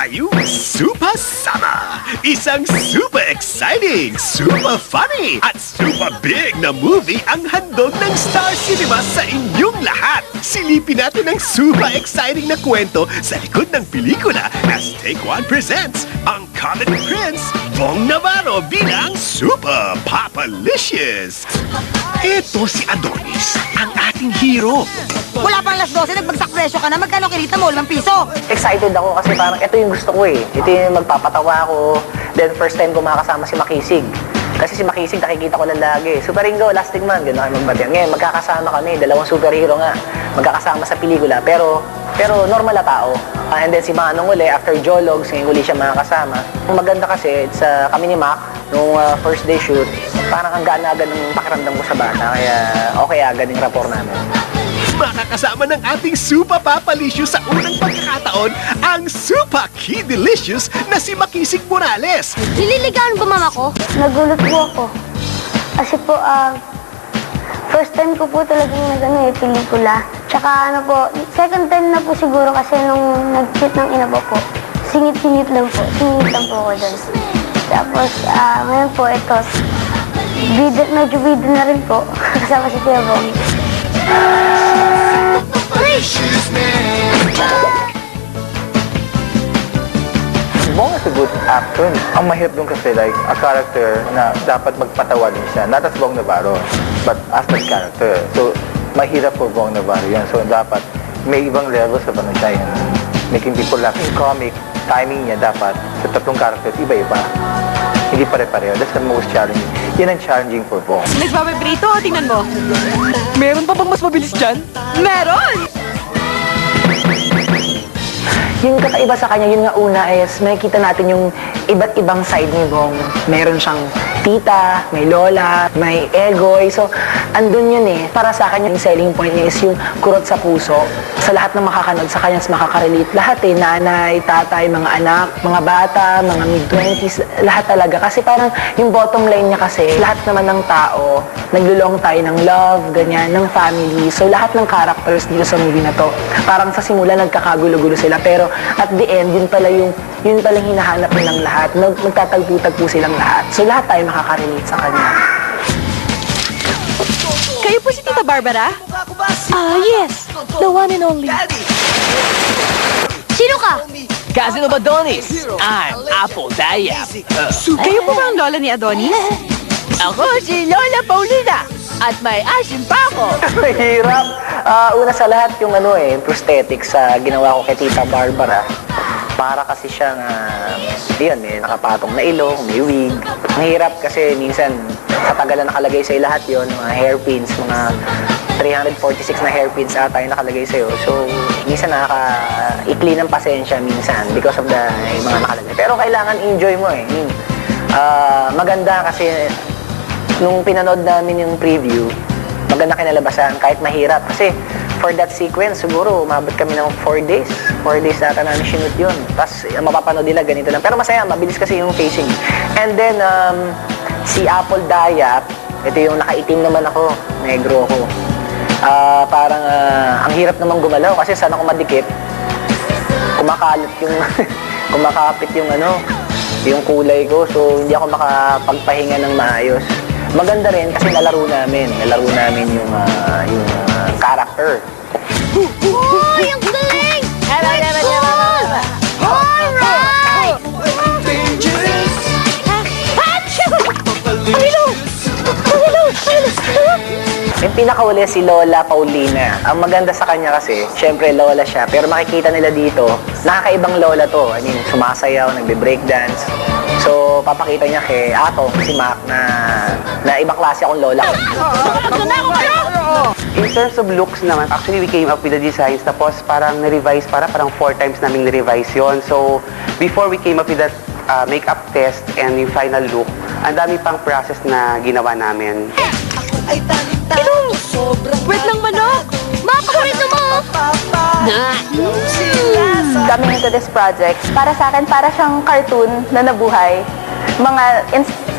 Kayo super sama! Isang super exciting, super funny, at super big na movie ang handog ng Star Cinema sa inyong lahat. Silipin natin ang super exciting na kwento sa likod ng pelikula as Take One presents ang Comedy Prince, Bong Navarro bilang Super Papalicious. Ito si Adonis, ang ating hero. Wala pang alas 12, nagbagsak presyo ka na. Magkano kinita mo? 5 piso. Excited ako kasi parang ito yung gusto ko eh. Ito yung magpapatawa ko. Then first time ko makakasama si Makisig. Kasi si Makisig nakikita ko lang lagi. Super Ringo, Lasting Man, gano'n kayo magbatian. Ngayon, magkakasama kami, dalawang superhero nga. Magkakasama sa pelikula, pero normal na tao. And then si Manong uli, after Jologs, ngayon uli siya makakasama. Ang maganda kasi, kami ni Mac, nung first day shoot, parang ang gaan-aga ng pakiramdam ko sa bata. Kaya okay agad yung rapport namin. Makakasama ng ating Super Papalicious sa unang pagkakataon ang Super Kiddelicious na si Makisig Morales. Nililigawan ba mama ko? Nagulat po ako. Kasi po, first time ko po talagang pelikula. Tsaka second time na po siguro kasi nung nag-shoot ng ina po. Singit-singit lang po. Singit lang po ako dun. Tapos, ngayon po, ito. Medyo bida na rin po. Kasama si Kuya Bong. Bong is a good actor. Ang mahirap dun kasi like a character na dapat magpatawa din siya. Not as Bong Navarro, but as that character. So, mahirap for Bong Navarro yan. So, dapat may ibang level sa ano siya yun. Making people laugh. In comic, timing niya dapat sa tatlong characters, iba-iba. Hindi pare-pareho. That's the most challenging. Yan ang challenging for Bong. Nagbabibrito, tingnan mo. Meron pa bang mas mabilis dyan? Meron! Yung kakaiba sa kanya, yun nga una is makikita natin yung iba't ibang side ni Bong. Meron siyang tita, may lola, may egoy. So, andun yun eh. Para sa kanya, yung selling point niya is yung kurot sa puso. Sa lahat ng makakanood sa kanya, makakarelate. Lahat eh, nanay, tatay, mga anak, mga bata, mga mid-20s, lahat talaga. Kasi parang yung bottom line niya kasi, lahat naman ng tao, naglulong tayo ng love, ganyan, ng family. So, lahat ng characters dito sa movie na to, parang sa simula nagkakagulo-gulo sila. Pero at the end, yun pala hinahanap ng lahat. Magtatagpo-tagpo silang lahat. So, lahat tayo makaka-relate sa kanya. Kayo po si Tita Barbara? Yes. The one and only. Sino ka? Cousin of Adonis. I'm Apple Dayap. Kayo po ba ang lola ni Adonis? Ako si Lola Paulina. At may asim pa ako. Mahirap. Una sa lahat, yung prosthetics ginawa ko kay Tita Barbara. Para kasi siyang, may nakapatong na ilong, may wig. Ang hirap kasi minsan, sa tagal na nakalagay sa'yo lahat yon, mga hairpins, mga 346 na hairpins ata yung nakalagay sa'yo. So, minsan nakaka-ikli ng pasensya minsan because of yung mga nakalagay. Pero kailangan enjoy mo eh. Maganda kasi nung pinanood namin yung preview, maganda kinalabasan kahit mahirap. Kasi for that sequence, siguro umabot kami ng 4 days. 4 days ata namin sinut yun. Tapos mapapanood nila ganito lang. Pero masaya, mabilis kasi yung facing. And then, si Apple Dayap, ito yung nakaitim naman ako, negro ako. Parang ang hirap naman gumalaw kasi sana ako madikit. Kumakalat yung, kumakapit yung kulay ko. So, hindi ako makapagpahinga ng maayos. Maganda rin kasi nalaro namin yung character. Uy, ang galing! Alright! Yung pinakahuli si Lola Paulina. Ang maganda sa kanya kasi, syempre Lola siya, pero makikita nila dito, nakakaibang Lola to. I mean, sumasayaw, nagbe-breakdance. So, papakita niya kay Ato, si Mac, na ibang klase akong Lola. In terms of looks naman, actually we came up with the designs tapos parang na-revise parang 4 times namin na-revise yon. So, before we came up with that makeup test and yung final look, ang dami pang process na ginawa namin. Wait lang, manok! Mapaborito mo! Coming into this project, para sa akin, para siyang cartoon na nabuhay.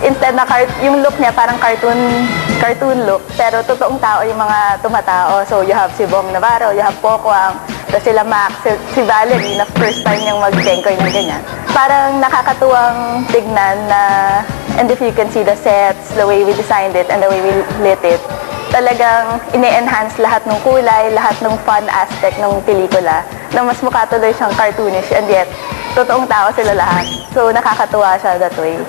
Instead na yung look niya parang cartoon look, pero totoong tao yung mga tumatao. So you have si Bong Navarro, you have Pokwang, Tapos sila Max, si Valerie, na first time niyang mag-tengkoy ng ganyan. Parang nakakatuwang tignan na, and if you can see the sets, the way we designed it, and the way we lit it, talagang ine-enhance lahat ng kulay, lahat ng fun aspect ng pelikula, na mas mukha tuloy siyang cartoonish, and yet, totoong tao sila lahat. So, nakakatuwa siya that way.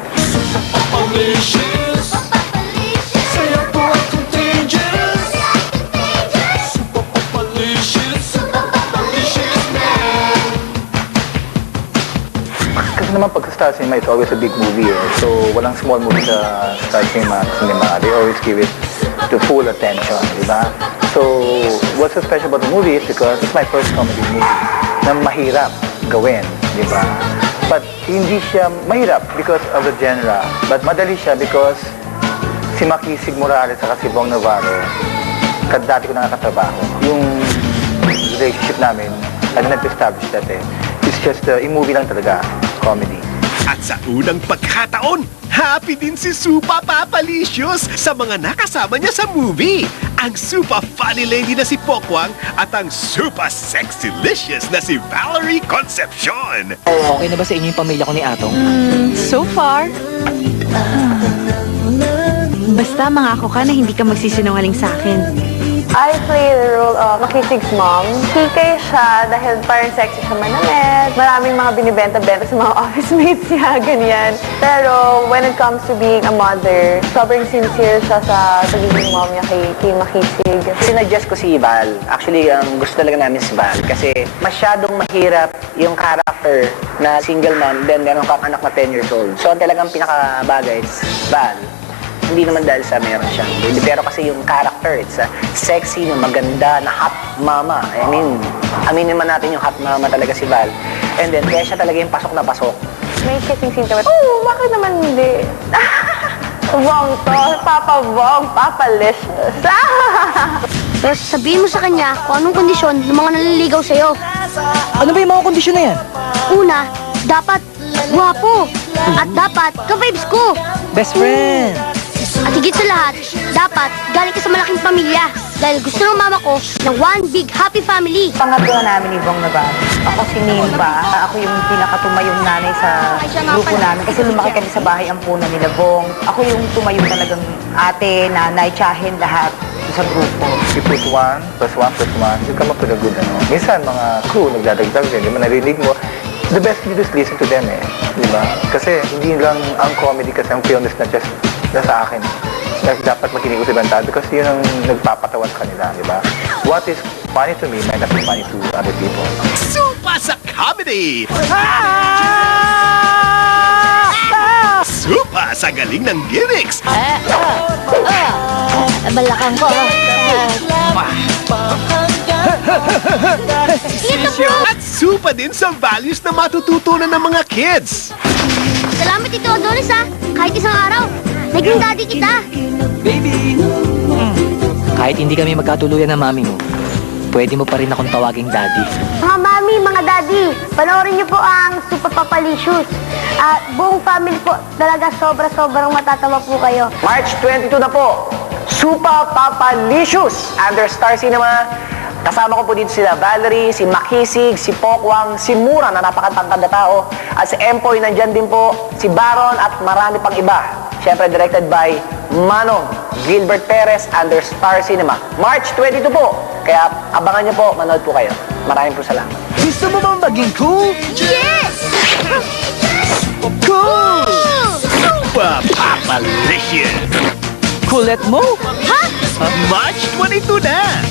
Kasi naman pag sa Star Cinema, it's always a big movie eh. So, walang small movie sa Star Cinema. They always give it the full attention, di ba? So, what's so special about the movie is because it's my first comedy movie na mahirap gawin, di ba? But hindi siya mahirap because of the genre. But madali siya because si Makisig Morales at si Bong Navarro, dati ko nakakatrabaho. Yung relationship namin, I didn't establish that eh. It's just a movie lang talaga, comedy. At sa unang pagkataon, happy din si Supa Papalicious sa mga nakasama niya sa movie. Ang super funny lady na si Pokwang at ang super sexylicious na si Valerie Concepcion. Okay na ba sa inyo yung pamilya ko ni Atong? So far, basta mangako ka na hindi ka magsisinungaling sa akin. I play the role of Makisig's mom. Hikay siya dahil parang sexy siya manamit. Maraming mga binibenta-benta sa mga office mates niya, ganyan. Pero when it comes to being a mother, sobrang sincere siya sa pagiging mom niya kay Makisig. Sinuggest ko si Val. Actually, gusto talaga namin si Val kasi masyadong mahirap yung character na single mom, then meron kang anak na 10 years old. So, ang talagang pinakabagay is Val. Hindi naman dahil sa meron siyang baby, pero kasi yung character, it's a sexy, maganda, na hot mama. I mean, aminin man natin yung hot mama talaga si Val. And then, kaya siya talaga yung pasok na pasok. May kissing scene kami. Oh, bakit naman hindi? Wong to, Papa Wong, Papa Licious. Pero sabihin mo sa kanya kung anong kondisyon ng mga naliligaw sa'yo. Ano ba yung mga kondisyon na yan? Una, dapat guwapo. At dapat ka-vibes ko. Best friend! At higit sa lahat, dapat galing ka sa malaking pamilya. Dahil gusto ng mama ko ng one big happy family. Pangatlo namin ni Bong Navarro. Ako si Nimba. Ako yung pinakatumayong nanay sa grupo namin. Kasi lumaki kami sa bahay ampunan nila Bong. Ako yung tumayong talagang ate, nanay, tiyahin, lahat sa grupo. You put 1 plus 1 plus 1, you come up with a good ano. Minsan, mga crew, nagdadagdag din. Di ba, narinig mo, the best you just listen to them eh. Di ba? Kasi hindi lang ang comedy kasi ang film is not just na sa akin. Dapat makinig ko sa ibang tao because yun ang nagpapatawan sa kanila, di ba? What is funny to me might not be funny to other people. Supa sa comedy! Supa sa galing ng gimmicks! Balakang ko. At supa din sa values na matututunan ng mga kids! Salamat Tito Adonis ha. Kahit isang araw, naging daddy kita. Baby! Kahit hindi kami magkatuluyan ng mami mo, pwede mo pa rin akong tawaging daddy. Mga mami, mga daddy, panoorin niyo po ang Super Papalicious. Buong family po, talaga sobrang matatawa po kayo. March 22 na po, Supa Papalicious under Star Cinema. Kasama ko po dito sila Valerie, si Makisig, si Pokwang, si Mura na napakatangkad na tao, at si Empoy nandyan din po, si Baron at marami pang iba. Siyempre directed by Manong Gilbert Perez under Star Cinema. March 22 po, kaya abangan niyo po, manood po kayo. Maraming po salamat. Gusto mo bang maging cool? Yes! Cool! Supa Papalicious! Kulit mo? March 22 na!